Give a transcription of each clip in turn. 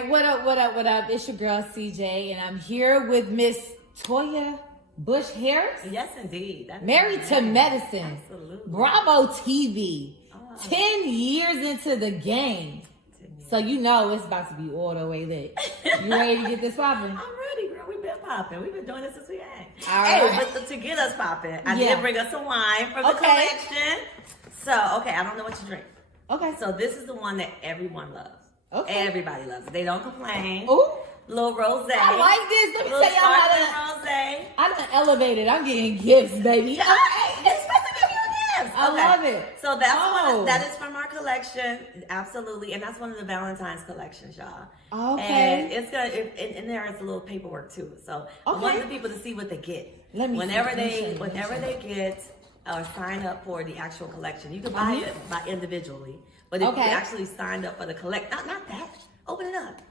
right, what up? It's your girl CJ, and I'm here with Miss Toya Bush Harris. Yes, indeed. That's Married to Medicine. Absolutely. Bravo TV. 10 years into the game. So you know it's about to be all the way lit. You ready to get this popping? I'm ready, girl. We've been popping. We've been doing this since we had. All right. But to get us popping, I did bring us some wine from the collection. So, I don't know what you drink. Okay. So this is the one that everyone loves. Okay. Everybody loves it. They don't complain. Ooh. Little rosé. I like this. Let me tell y'all how rosé. I done elevated. I'm getting gifts, baby. It's supposed to give you gifts. I love it. So that's that is from our collection, absolutely, and that's one of the Valentine's collections, y'all. Okay. And it's gonna, and there is a little paperwork too. So I want the people to see what they get. Whenever they get or sign up for the actual collection, you can buy it by individually, but if you actually signed up for the collect, not that, open it up.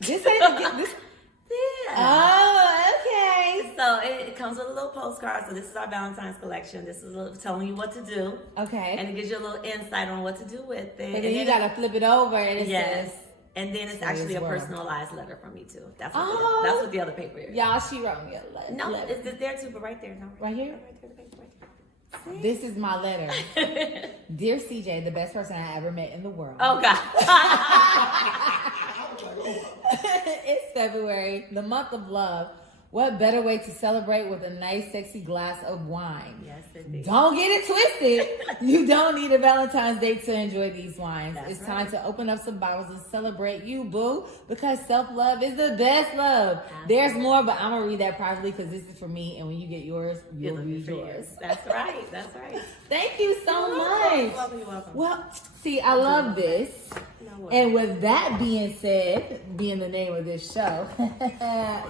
This ain't this. Yeah. Oh, okay. So it comes with a little postcard. So this is our Valentine's collection. This is telling you what to do. Okay. And it gives you a little insight on what to do with it. And then you gotta flip it over and it says. And then it's actually a personalized letter from me too. That's what the other paper is. Y'all, she wrote me a letter. No, it's there too, but right there. No, right here? Right there, the paper right there. This is my letter. Dear CJ, the best person I ever met in the world. Oh, God. It's February, the month of love. What better way to celebrate with a nice, sexy glass of wine? Yes, indeed. Don't get it twisted. You don't need a Valentine's Day to enjoy these wines. It's time to open up some bottles and celebrate you, boo, because self-love is the best love. Absolutely. There's more, but I'm going to read that privately because this is for me, and when you get yours, you'll read yours. That's right. That's right. Thank you so much. You're welcome. Well, see, I love this. And with that being said, being the name of this show,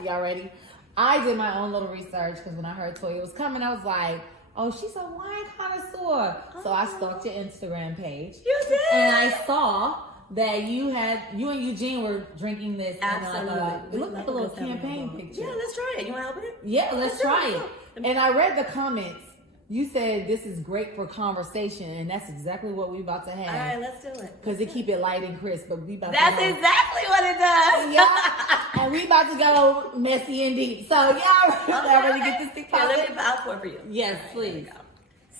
y'all ready? I did my own little research because when I heard Toya was coming, I was like, oh, she's a wine connoisseur. So I stalked your Instagram page. You did? And I saw that you and Eugene were drinking this. Absolutely. And it looked like a little campaign picture. Yeah, let's try it. You want to open it? Yeah, let's try it. And I read the comments. You said this is great for conversation, and that's exactly what we about to have. All right, let's do it. Because it keep it light and crisp, but we about That's exactly what it does. Yeah. And we about to go messy and deep. So, y'all ready to get this thing popping? Let me pour for you. Yes, please.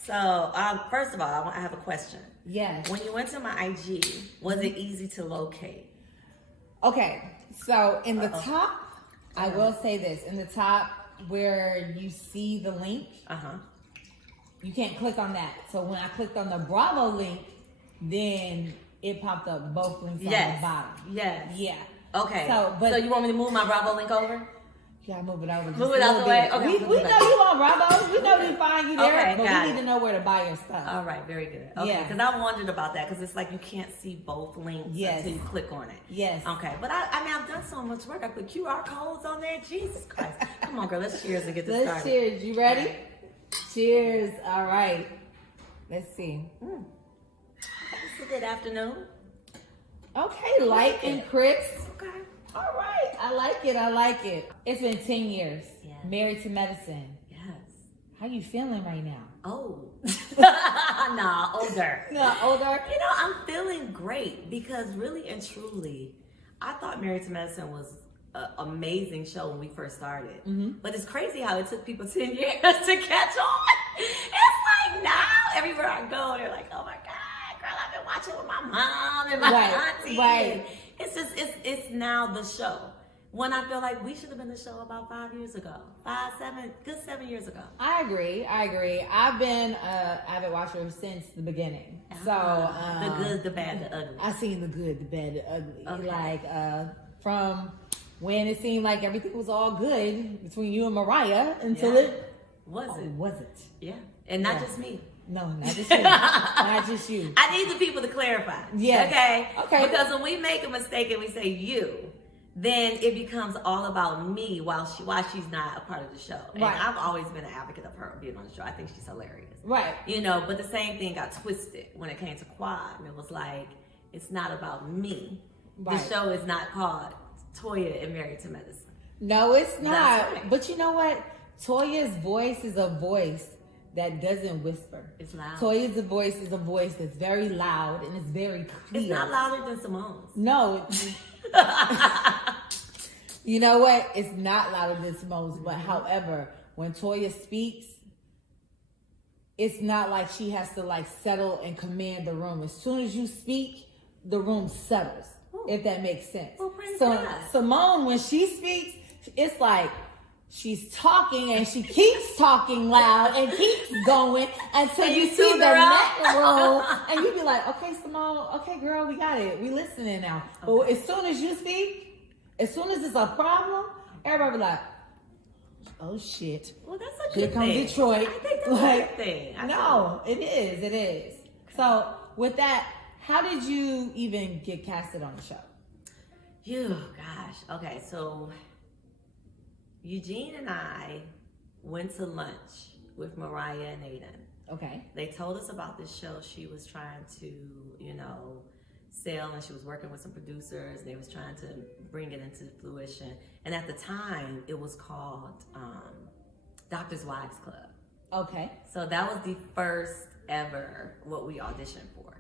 So, first of all, I have a question. Yes. When you went to my IG, was it easy to locate? Okay. So, in the top, I will say this. In the top where you see the link, you can't click on that. So when I clicked on the Bravo link, then it popped up both links on the bottom. Yes. Yeah. Okay. So you want me to move my Bravo link over? Yeah, move it over. Move it out the way. Okay. We know you on Bravo. We know we find you there, but we need to know where to buy your stuff. All right. Very good. Okay. Because I wondered about that because it's like you can't see both links until you click on it. Yes. Okay. But I mean, I've done so much work. I put QR codes on there. Jesus Christ. Come on, girl. Let's cheers and get this started. Let's cheers. You ready? Right. Cheers. All right. Let's see. It's a good afternoon. Okay. Light and crisp. Okay. All right. I like it. It's been 10 years. Yes. Married to Medicine. Yes. How you feeling right now? Oh. Nah, older. No, older? You know, I'm feeling great because really and truly, I thought Married to Medicine was an amazing show when we first started. But it's crazy how it took people 10 years to catch on. It's like now, everywhere I go, they're like, oh my God, girl, I've been watching with my mom and my auntie. Right. It's just, it's now the show. When I feel like we should have been the show about 5 years ago. 7 years ago. I agree. I've been an avid watcher since the beginning. So the good, the bad, the ugly. I've seen the good, the bad, the ugly. Okay. Like from when it seemed like everything was all good between you and Mariah until it wasn't. Yeah. And not just me. No, not just you. Not just you. I need the people to clarify. Yes. Okay. Because when we make a mistake and we say you, then it becomes all about me while she's not a part of the show. And I've always been an advocate of her being on the show. I think she's hilarious. Right. You know, but the same thing got twisted when it came to Quad. And it was like, it's not about me. Right. The show is not called Toya and Married to Medicine. No, it's not. Right. But you know what? Toya's voice is a voice that doesn't whisper. It's loud. Toya's voice is a voice that's very loud and it's very clear. It's not louder than Simone's. No. You know what? It's not loud in this most, but however, when Toya speaks, it's not like she has to like settle and command the room. As soon as you speak, the room settles. Ooh. If that makes sense. Well, so Simone, when she speaks, it's like she's talking and she keeps talking loud and keeps going until you see the neck roll and you be like, okay, Simone, okay, girl, we got it. We listening now. Okay. But as soon as you speak, as soon as it's a problem, everybody be like, oh shit. Well, that's a good thing. Here comes Detroit. I think that's a good thing. No, it is. It is. So with that, how did you even get casted on the show? Gosh. Okay, so Eugene and I went to lunch with Mariah and Aiden. Okay. They told us about this show she was trying to, sell, and she was working with some producers. They was trying to bring it into fruition. And at the time, it was called Doctor's Wives Club. Okay. So that was the first ever what we auditioned for.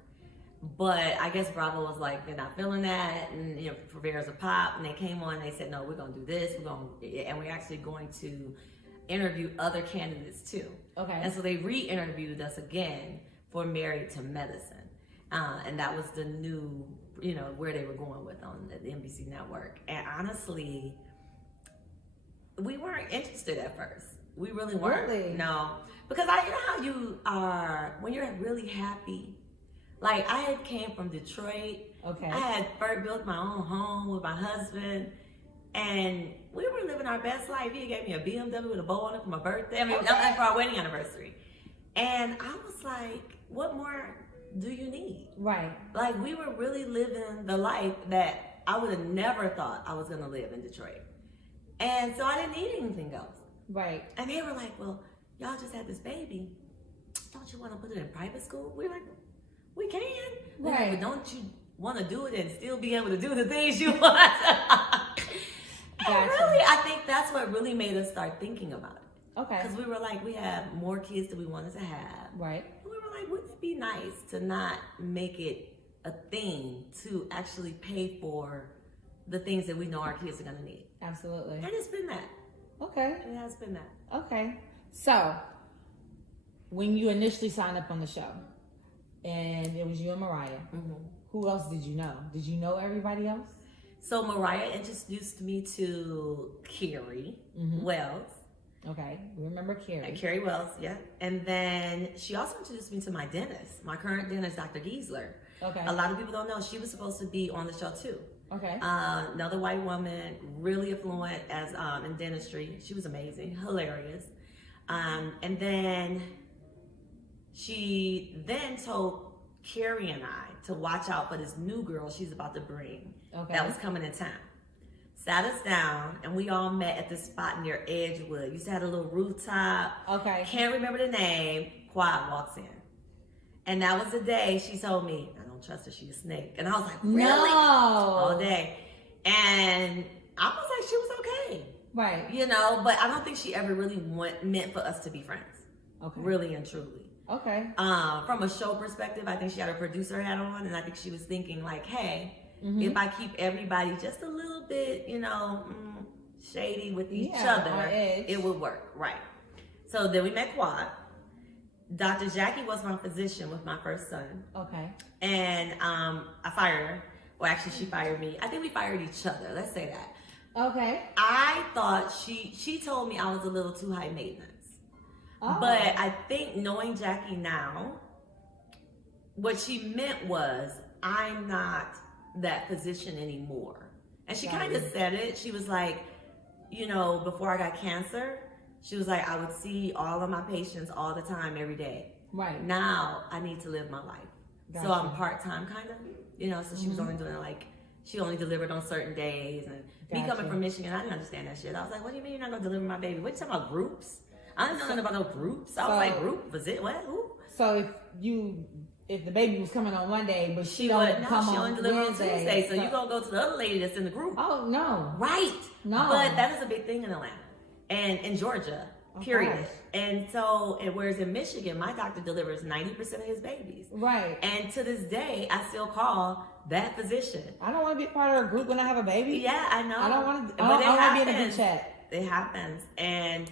But I guess Bravo was like, they're not feeling that, and Purveyors a pop, and they came on and they said, no, we're gonna do this, and we're actually going to interview other candidates too. Okay. And so they re-interviewed us again for Married to Medicine. And that was the new, where they were going with on the NBC network. And honestly, we weren't interested at first. We really weren't. Really? No. Because you know how you are, when you're really happy. Like, I had came from Detroit. Okay. I had first built my own home with my husband. And we were living our best life. He gave me a BMW with a bow on it for my birthday. For our wedding anniversary. And I was like, what more do you need? Right. Like, we were really living the life that I would have never thought I was going to live in Detroit. And so I didn't need anything else. Right. And they were like, well, y'all just had this baby. Don't you want to put it in private school? We were like, we can. Right. But don't you want to do it and still be able to do the things you want? Gotcha. Really, I think that's what really made us start thinking about it. Okay. Because we were like, we have more kids than we wanted to have. Right. And we were like, wouldn't it be nice to not make it a thing to actually pay for the things that we know our kids are going to need? Absolutely. And it's been that. Okay. It has been that. Okay. So, when you initially signed up on the show, and it was you and Mariah, who else did you know? Did you know everybody else? So Mariah introduced me to Carrie Wells. Okay, we remember Carrie. Carrie Wells, yeah. And then she also introduced me to my dentist, my current dentist, Dr. Giesler. Okay. A lot of people don't know she was supposed to be on the show too. Okay. Another white woman, really affluent as in dentistry. She was amazing, hilarious. And then she then told Carrie and I to watch out for this new girl she's about to bring that was coming in town. Sat us down, and we all met at this spot near Edgewood. Used to have a little rooftop. Okay. Can't remember the name. Quad walks in. And that was the day she told me, I don't trust her, she's a snake. And I was like, really? No. All day. And I was like, she was okay. Right. But I don't think she ever really meant for us to be friends. Okay. Really and truly. Okay. From a show perspective, I think she had a producer hat on, and I think she was thinking like, hey, if I keep everybody just a little bit, shady with each other, it would work. Right. So then we met Quad. Dr. Jackie was my physician with my first son. Okay. And I fired her. Well, actually, she fired me. I think we fired each other. Let's say that. Okay. I thought she told me I was a little too high maintenance. Oh. But I think knowing Jackie now, what she meant was, I'm not that physician anymore. And she kind of said it. She was like, before I got cancer, she was like, I would see all of my patients all the time, every day. Right. Now I need to live my life. Gotcha. So I'm part-time kind of, so she was only doing she only delivered on certain days. And me coming from Michigan, I didn't understand that shit. I was like, what do you mean you're not going to deliver my baby? What are you talking about, groups? I didn't know nothing about no groups. I was like, group? Was it? What? Who? So if the baby was coming on one day, but she don't come on deliver Wednesday, on Tuesday, so you gonna go to the other lady that's in the group. Oh no. Right. No. But that is a big thing in Atlanta and in Georgia. period. gosh. And whereas in Michigan, my doctor delivers 90% of his babies. Right. And to this day, I still call that physician. I don't want to be a part of a group when I have a baby. Yeah, I know. I don't want to. But I don't want to be in a group chat. It happens, and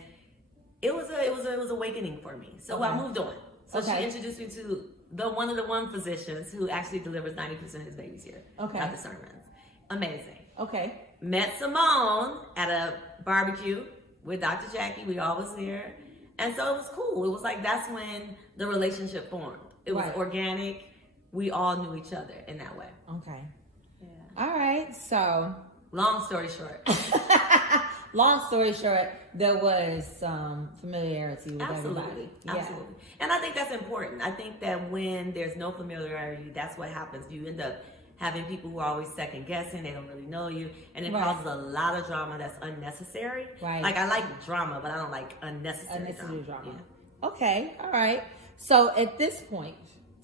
it was awakening for me. So I moved on. So she introduced me to one of the physicians who actually delivers 90% of his babies here. Okay. Dr. Sermons. Amazing. Okay. Met Simone at a barbecue with Dr. Jackie. We all was there. And so it was cool. It was like that's when the relationship formed. It was organic. We all knew each other in that way. Okay. Yeah. All right. So long story short. There was some familiarity with Absolutely. everybody. Absolutely. And I think that's important. I think that when there's no familiarity, that's what happens. You end up having people who are always second guessing. They don't really know you. And it causes a lot of drama that's unnecessary. Right. Like, I like drama, but I don't like unnecessary drama. Yeah. Okay. All right. So at this point,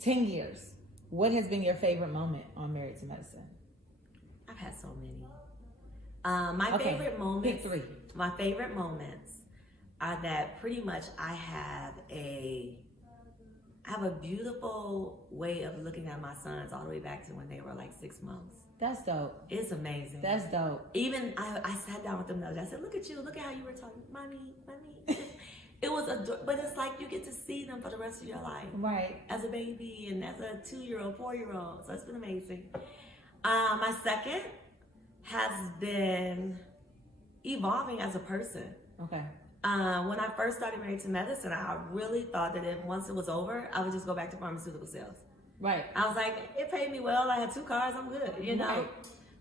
10 years, what has been your favorite moment on Married to Medicine? I've had so many. My favorite moments. Pick 3. My favorite moments are that pretty much I have a beautiful way of looking at my sons all the way back to when they were like 6 months. That's dope. It's amazing. That's dope. Even I sat down with them the other day. I said, "Look at you. Look at how you were talking, mommy." It was but it's like you get to see them for the rest of your life, right? As a baby and as a 2-year-old, 4-year-old. So it's been amazing. My second has been evolving as a person. Okay. When I first started Married to Medicine, I really thought that once it was over, I would just go back to pharmaceutical sales. Right. I was like, it paid me well. I had 2 cars. I'm good, you know. Right.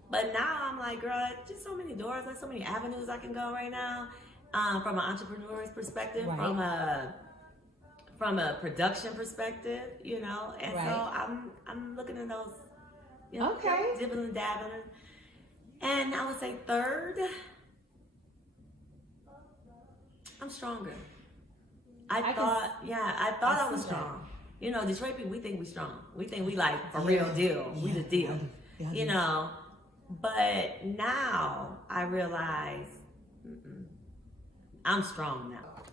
But now I'm like, girl, just so many doors. There's so many avenues I can go right now. From an entrepreneur's perspective, right. from a production perspective, you know. And so I'm looking at those, you know, dibbling and dabbling. And I would say third, I'm stronger. I thought I was strong. You know, Detroit people, we think we strong. We think we like a real deal. We the deal. You know, but now I realize I'm strong now.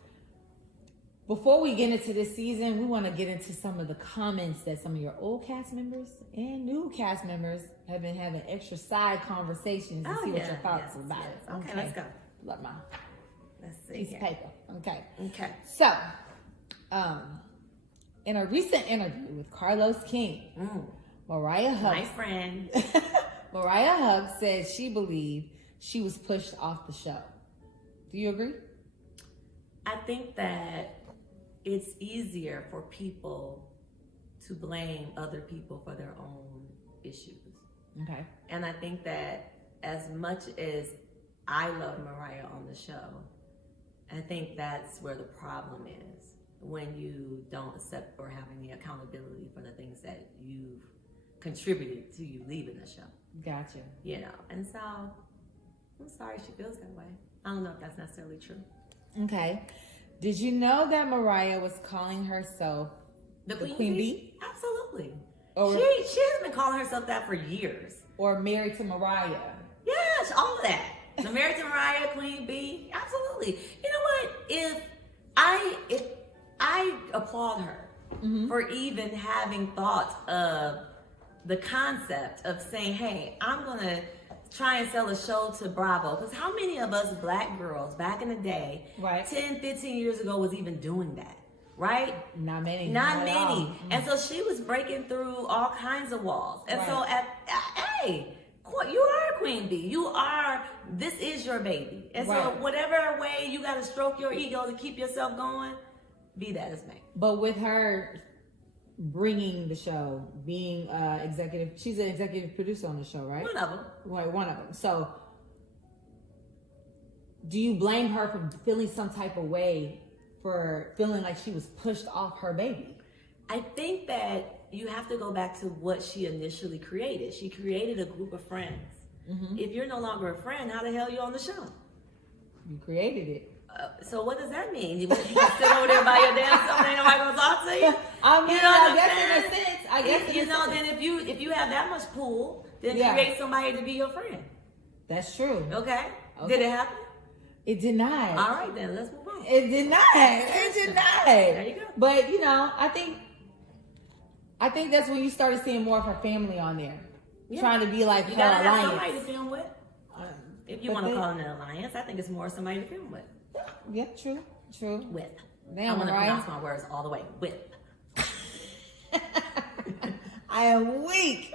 Before we get into this season, we want to get into some of the comments that some of your old cast members and new cast members have been having extra side conversations and see what your thoughts about it. Okay, let's go. Let's see. Piece of paper. Okay. So, in a recent interview with Carlos King, Mariah Huck, my friend, Mariah Huck said she believed she was pushed off the show. Do you agree? I think that it's easier for people to blame other people for their own issues. Okay. And I think that as much as I love Mariah on the show, I think that's where the problem is, when you don't accept or have any accountability for the things that you've contributed to you leaving the show. Gotcha. You know, and so I'm sorry she feels that way. I don't know if that's necessarily true. Okay. Did you know that Mariah was calling herself the Queen Bee? Absolutely. Or she has been calling herself that for years. Or Married to Mariah. Yes, all of that. The Married to Mariah, Queen Bee. Absolutely. You know what? If I applaud her for even having thought of the concept of saying, hey, I'm going to try and sell a show to Bravo. Because how many of us black girls back in the day, 10, 15 years ago, was even doing that? Right? Not many. Not many. And so she was breaking through all kinds of walls. And so, hey, you are a Queen Bee. This is your baby. And so whatever way you got to stroke your ego to keep yourself going, be that as may. But with her bringing the show, being she's an executive producer on the show, right? One of them. Right, one of them. So do you blame her for feeling some type of way, for feeling like she was pushed off her baby? I think that you have to go back to what she initially created. She created a group of friends. If you're no longer a friend, how the hell are you on the show? You created it. So what does that mean? You can sit over there by your damn self and ain't nobody gonna talk to you? I mean, you know I guess in a sense. I guess you know. Then if you have that much pull, then create somebody to be your friend. That's true. Okay. Did it happen? It did not. All right, then let's move on. It did not. It did not. There you go. But you know, I think that's when you started seeing more of her family on there, trying to be like you her gotta have alliance. somebody to film with. If you want to call it an alliance, I think it's more somebody to film with. Yeah, true. With. Damn, I'm gonna Mariah. pronounce my words all the way. With. I am weak.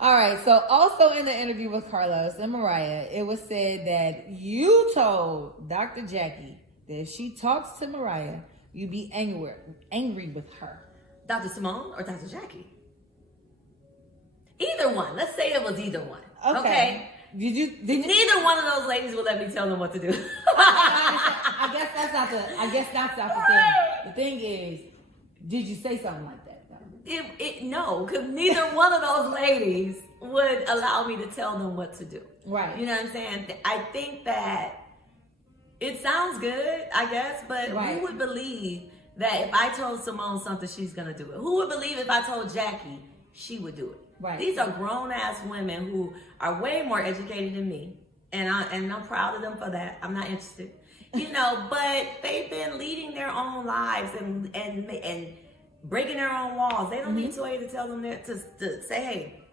All right. So also in the interview with Carlos and Mariah, it was said that you told Dr. Jackie that if she talks to Mariah, you'd be angry with her. Dr. Simone or Dr. Jackie? Either one. Let's say it was either one. Okay. Did Neither one of those ladies would let me tell them what to do. I guess that's not the thing. The thing is, did you say something like that? No, because neither one of those ladies would allow me to tell them what to do. Right. You know what I'm saying? I think that it sounds good, I guess, but who would believe that if I told Simone something, she's going to do it? Who would believe if I told Jackie, she would do it? Right. These are grown-ass women who are way more educated than me, and I'm proud of them for that. I'm not interested. You know, but they've been leading their own lives and breaking their own walls. They don't need Toya to tell them to say, hey,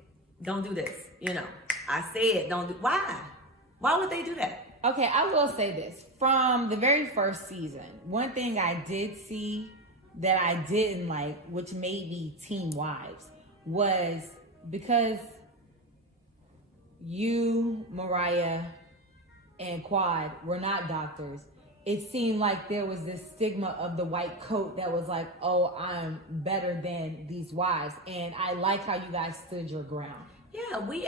don't do this. You know, I said don't do. Why? Why would they do that? Okay, I will say this. From the very first season, one thing I did see that I didn't like, which made me Team Wives, was because you, Mariah, and Quad were not doctors, it seemed like there was this stigma of the white coat that was like, oh, I'm better than these wives. And I like how you guys stood your ground. Yeah, we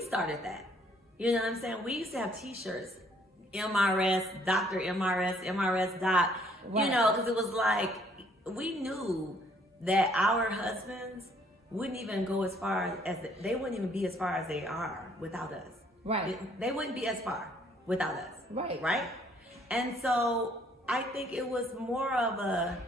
started that. You know what I'm saying? We used to have t-shirts, MRS, Dr. MRS, MRS Doc, you know, because it was like, we knew that our husbands wouldn't even go as far as, they wouldn't even be as far as they are without us. Right. They wouldn't be as far without us. Right. Right? And so I think it was more of a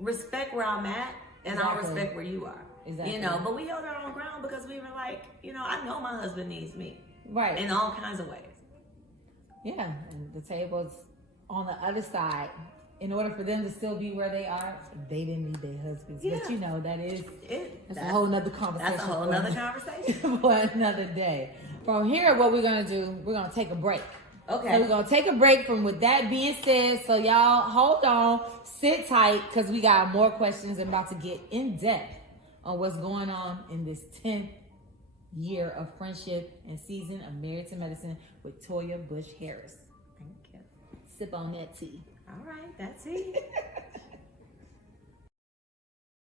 respect where I'm at and I'll respect where you are. Exactly. You know, but we held our own ground because we were like, you know, I know my husband needs me. Right. In all kinds of ways. Yeah. And the table's on the other side. In order for them to still be where they are, they didn't need their husbands. Yeah. But you know, that's a whole nother conversation. That's a whole nother conversation. For another day. From here, what we're going to do, we're going to take a break. Okay. So we're going to take a break from with that being said. So y'all hold on, sit tight, because we got more questions and about to get in depth on what's going on in this 10th year of friendship and season of Married to Medicine with Toya Bush Harris. Thank you. Sip on that tea. All right, that's it.